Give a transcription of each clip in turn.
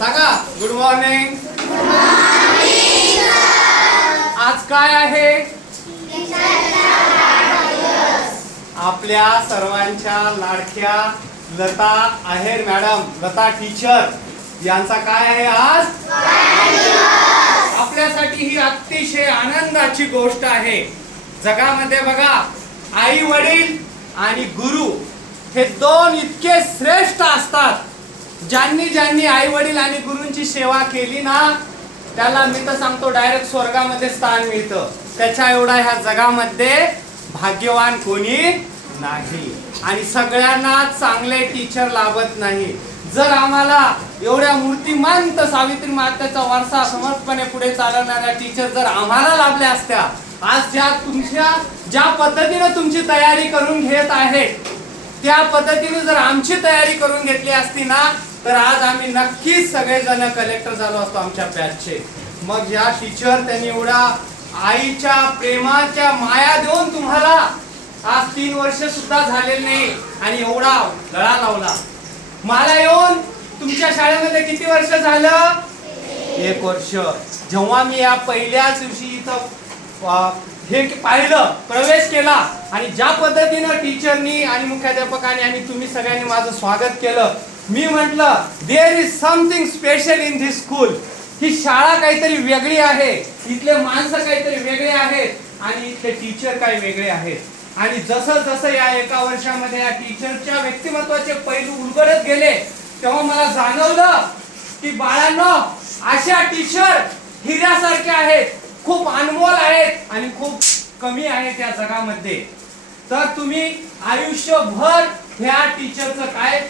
सांगा good morning. आज काय आहे? आपल्या सर्वांच्या लाडक्या लता आहेर मॅडम, लता टीचर यांचा काय आहे आज? आपल्यासाठी ही अतिशय आनंदाची गोष्ट आहे. जगामध्ये बघा, आई वडील आणि गुरु हे दोन इतके श्रेष्ठ असतात. ज्यांनी ज्यांनी आई वडील आणि गुरूंची सेवा केली ना, त्याला मी तर सांगतो डायरेक्ट स्वर्गामध्ये स्थान मिळतं. त्याच्या एवढा ह्या जगामध्ये भाग्यवान कोणी नाही. आणि सगळ्यांना चांगले टीचर लाभत नाही. जर आम्हाला एवढ्या मूर्तिमंत सावित्री मातेचा वारसा समर्थपणे पुढे चालवणाऱ्या टीचर जर आम्हाला लाभल्या असत्या, आज ज्या पद्धतीने तुमची तयारी करून घेत आहे त्या पद्धतीने जर आमची तयारी करून घेतली असती ना, तर आज आम्ही नक्कीच सगळेजण कलेक्टर झालो असतो आमच्या बॅचचे. मग या टीचर त्यांनी एवढा आईच्या प्रेमाच्या माया देऊन तुम्हाला आज 3 वर्ष सुद्धा झालेले नाही आणि एवढा लळा लावला. मला येऊन तुमच्या शाळेमध्ये किती वर्ष झालं? 1 वर्ष. जेव्हा मी या पहिल्याच दिवशी इथं हे पाहिलं, प्रवेश केला आणि ज्या पद्धतीनं टीचरनी आणि मुख्याध्यापकांनी आणि तुम्ही सगळ्यांनी माझं स्वागत केलं, मी म्हटलं there is something special in this school. ही शाळा काहीतरी वेगळी आहे, इथले माणसं काहीतरी वेगळे आहेत आणि इथले टीचर काही वेगळे आहेत. आणि जसं जसं या 1 वर्षामध्ये या टीचरच्या व्यक्तिमत्वाचे पैलू उलगडत गेले, तेव्हा मला जाणवलं की बाळांनो, अशा टीचर हिऱ्यासारखे आहेत, खूप अनमोल आहेत आणि खूप कमी आहेत या जगामध्ये. तर तुम्ही आयुष्यभर ह्या टीचरचं काय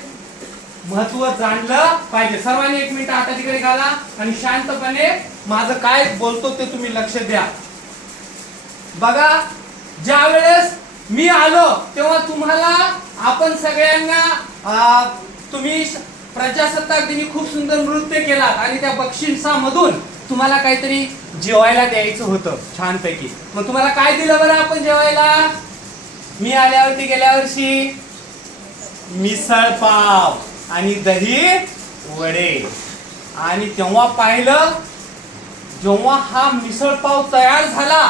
महत्व जाणलं पाहिजे. सर्वांनी 1 मिनिट आता तिकडे घाला आणि शांतपणे माझं काय बोलतो ते तुम्ही लक्ष द्या. बघा, ज्या वेळेस मी आलो तेव्हा तुम्हाला आपण सगळ्यांना तुम्ही प्रजासत्ताक दिनी खूप सुंदर नृत्य केलात आणि त्या बक्षिसामधून तुम्हाला काहीतरी जेवायला द्यायचं होतं छानपैकी. मग तुम्हाला काय दिलं बरं आपण जेवायला? मी आल्यावरती गेल्या वर्षी मिसळ पाव आणि दही वडे. आणि तेव्हा पाहिलं, जेव्हा हा मिसळ पाव तयार झाला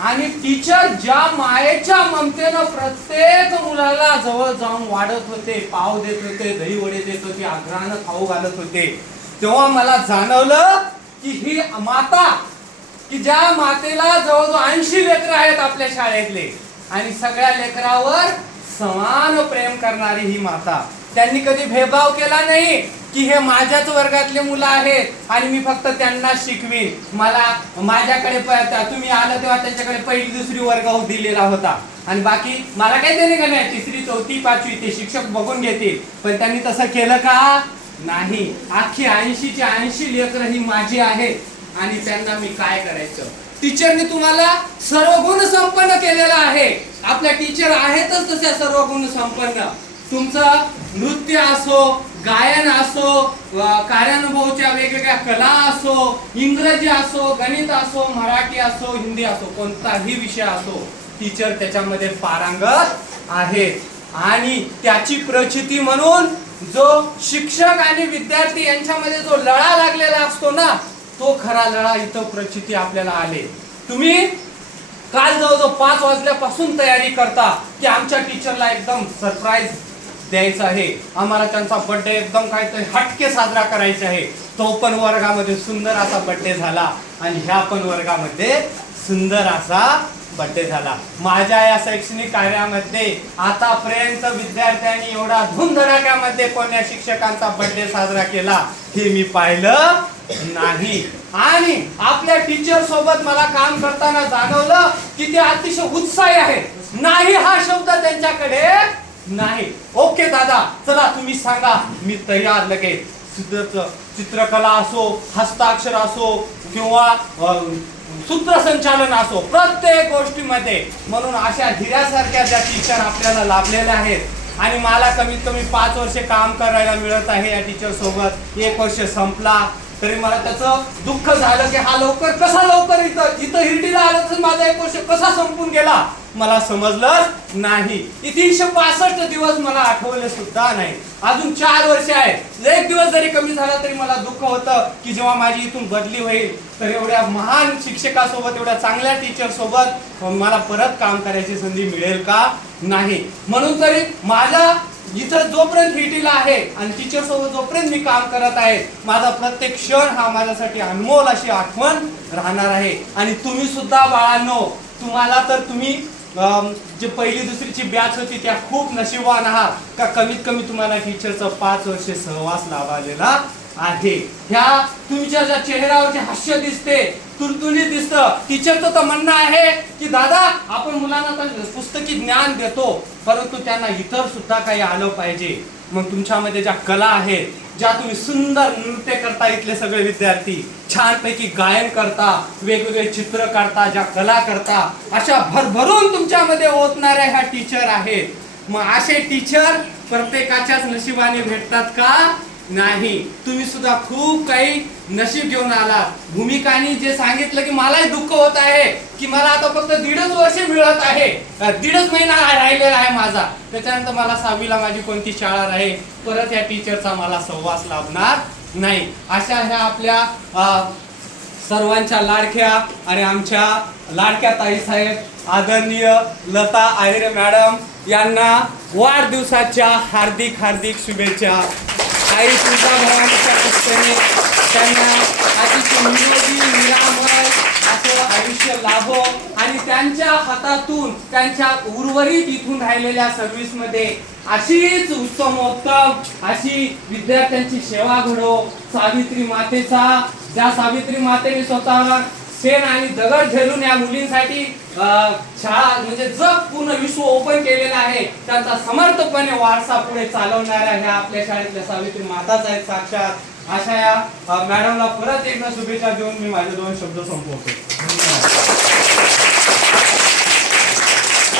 आणि टीचर ज्या मायेच्या ममतेनं प्रत्येक मुलाला जवळ जाऊन वाढत होते, पाव देत होते, दही वडे देत होते, आग्रहानं खाऊ घालत होते, तेव्हा मला जाणवलं की ही माता, की ज्या मातेला जवळजवळ 80 लेकरं आहेत आपल्या शाळेतले आणि सगळ्या लेकरावर समान प्रेम करणारी ही माता. त्यांनी कधी भेदभाव केला नाही की हे माझ्याच वर्गातले मुलं आहेत आणि मी फक्त त्यांना शिकवीन. मला माझ्याकडे तुम्ही आलं तेव्हा त्यांच्याकडे 1ली 2री वर्ग दिलेला होता आणि बाकी मला काही देणे का नाही, 3री 4थी 5वी ते शिक्षक बघून घेतील. पण त्यांनी तसं केलं का? नाही. अख्खी 80ची 80 लेकरं ही माझी आहेत आणि त्यांना मी काय करायचं? टीचरने तुम्हाला सर्व गुण संपन्न केलेला आहे. आपल्या टीचर आहेतच तशा सर्व गुण संपन्न. तुमचं नृत्य असो, गायन असो, कार्यानुभवच्या वेगवेगळ्या कला असो, इंग्रजी असो, गणित असो, मराठी असो, हिंदी असो, कोणताही विषय असो, टीचर त्याच्यामध्ये पारंगत आहेत. आणि त्याची प्रचिती म्हणून जो शिक्षक आणि विद्यार्थी यांच्यामध्ये जो लळा लागलेला असतो ना, तो खरा लळा इथं प्रचिती आपल्याला आले. तुम्ही काल जवळजवळ 5 वाजल्यापासून तयारी करता की आमच्या टीचरला एकदम सरप्राईज द्यायचं आहे, आम्हाला त्यांचा बर्थडे एकदम काहीतरी हटके साजरा करायचा आहे. तो पण वर्गामध्ये सुंदर असा बर्थडे झाला आणि ह्या पण वर्गामध्ये सुंदर असा बर्थडे झाला. माझ्या या शैक्षणिक कार्यामध्ये आतापर्यंत विद्यार्थ्यांनी एवढा धूमधडाक्यामध्ये कोण्या शिक्षकांचा बर्थडे साजरा केला हे मी पाहिलं नाही. आणि आपल्या टीचर सोबत मला काम करताना जाणवलं की ते अतिशय उत्साही आहेत. नाही हा शब्द त्यांच्याकडे नाही. ओके दादा, चला तुम्ही सांगा, मी तयार लगेच. चित्रकला असो, हस्ताक्षर असो किंवा सूत्रसंचालन असो, प्रत्येक गोष्टीमध्ये. म्हणून अशा हिऱ्यासारख्या ज्या टीचर आपल्याला लाभलेल्या आहेत आणि मला कमीत कमी 5 वर्षे काम करायला मिळत आहे या टीचर सोबत. 1 वर्ष संपला तरी मला त्याचं दुःख झालं की हा लवकर इथं हिरडीला आला तर माझा 1 वर्ष कसा संपून गेला. मला समजलंच नाही. 365 दिवस मला आठवले सुद्धा नाही. अजून 4 वर्ष आहेत. एक दिवस जरी कमी झाला तरी मला दुःख होतं की जेव्हा माझी इथून बदली होईल तर एवढ्या महान शिक्षकासोबत, एवढ्या चांगल्या टीचर सोबत मला परत काम करायची संधी मिळेल का नाही. म्हणून तरी माझा इथं जोपर्यंत हिटीला आहे आणि टीचर सोबत जोपर्यंत मी काम करत आहे, माझा प्रत्येक क्षण हा माझ्यासाठी अनमोल अशी आठवण राहणार आहे. आणि तुम्ही सुद्धा बाळांनो, तुम्हाला तर तुम्ही जे पहिली दुसरीची बॅच होती त्या खूप नशिबवान आहात का कमीत कमी तुम्हाला टीचरचा 5 वर्ष सहवास लाभलेला आहे. ह्या तुमच्या ज्या चेहऱ्यावर जे हास्य दिसते, तुलतुलीत दिसतं, टीचरचं तर म्हणणं आहे की दादा आपण मुलांना तर पुस्तकी ज्ञान देतो परंतु त्यांना इतर सुद्धा काही आलं पाहिजे. मग तुमच्यामध्ये ज्या कला आहेत, ज्या तुम्ही सुंदर नृत्य करता, इथले सगळे विद्यार्थी छानपैकी गायन करता, वेगवेगळे चित्र काढता, ज्या कला करता, अशा भरभरून तुमच्यामध्ये ओतणाऱ्या ह्या टीचर आहेत. मग असे टीचर प्रत्येकाच्याच नशिबाने भेटतात का नाही. तुम्ही सुद्धा खूप काही नशीब घेऊन आलात. भूमिकानी जे सांगितलं की मलाही दुःख होत आहे की मला आता फक्त 1.5 वर्ष मिळत आहे, 1.5 महिना राहिलेला आहे माझा, त्याच्यानंतर मला 6वीला माझी कोणती शाळा राहील, परत या टीचरचा मला सहवास लाभणार नाही. अशा ह्या आपल्या सर्वांच्या लाडक्या आणि आमच्या लाडक्या ताईसाहेब आदरणीय लता आहिरे मॅडम यांना वाढदिवसाच्या हार्दिक हार्दिक शुभेच्छा. आई तुळजा भवानीच्या पुस्तकाने त्यांना अतिशय निरोगी निरामय असं आयुष्य लाभो आणि त्यांच्या हातातून त्यांच्या उर्वरित इथून राहिलेल्या सर्व्हिसमध्ये अशीच उत्तमोत्तम अशी विद्यार्थ्यांची सेवा घडो. सावित्री मातेचा, ज्या सावित्री मातेने स्वतः शेण आणि दगड झेलून या मुलींसाठी शाळा म्हणजे जग पूर्ण विश्व ओपन केलेलं आहे, त्यांचा समर्थपणे वारसा पुढे चालवणाऱ्या ह्या आपल्या शाळेतल्या सावित्री माताच आहेत साक्षात. अशा या मॅडमला परत एकदा शुभेच्छा देऊन मी माझे 2 शब्द संपवतो. धन्यवाद.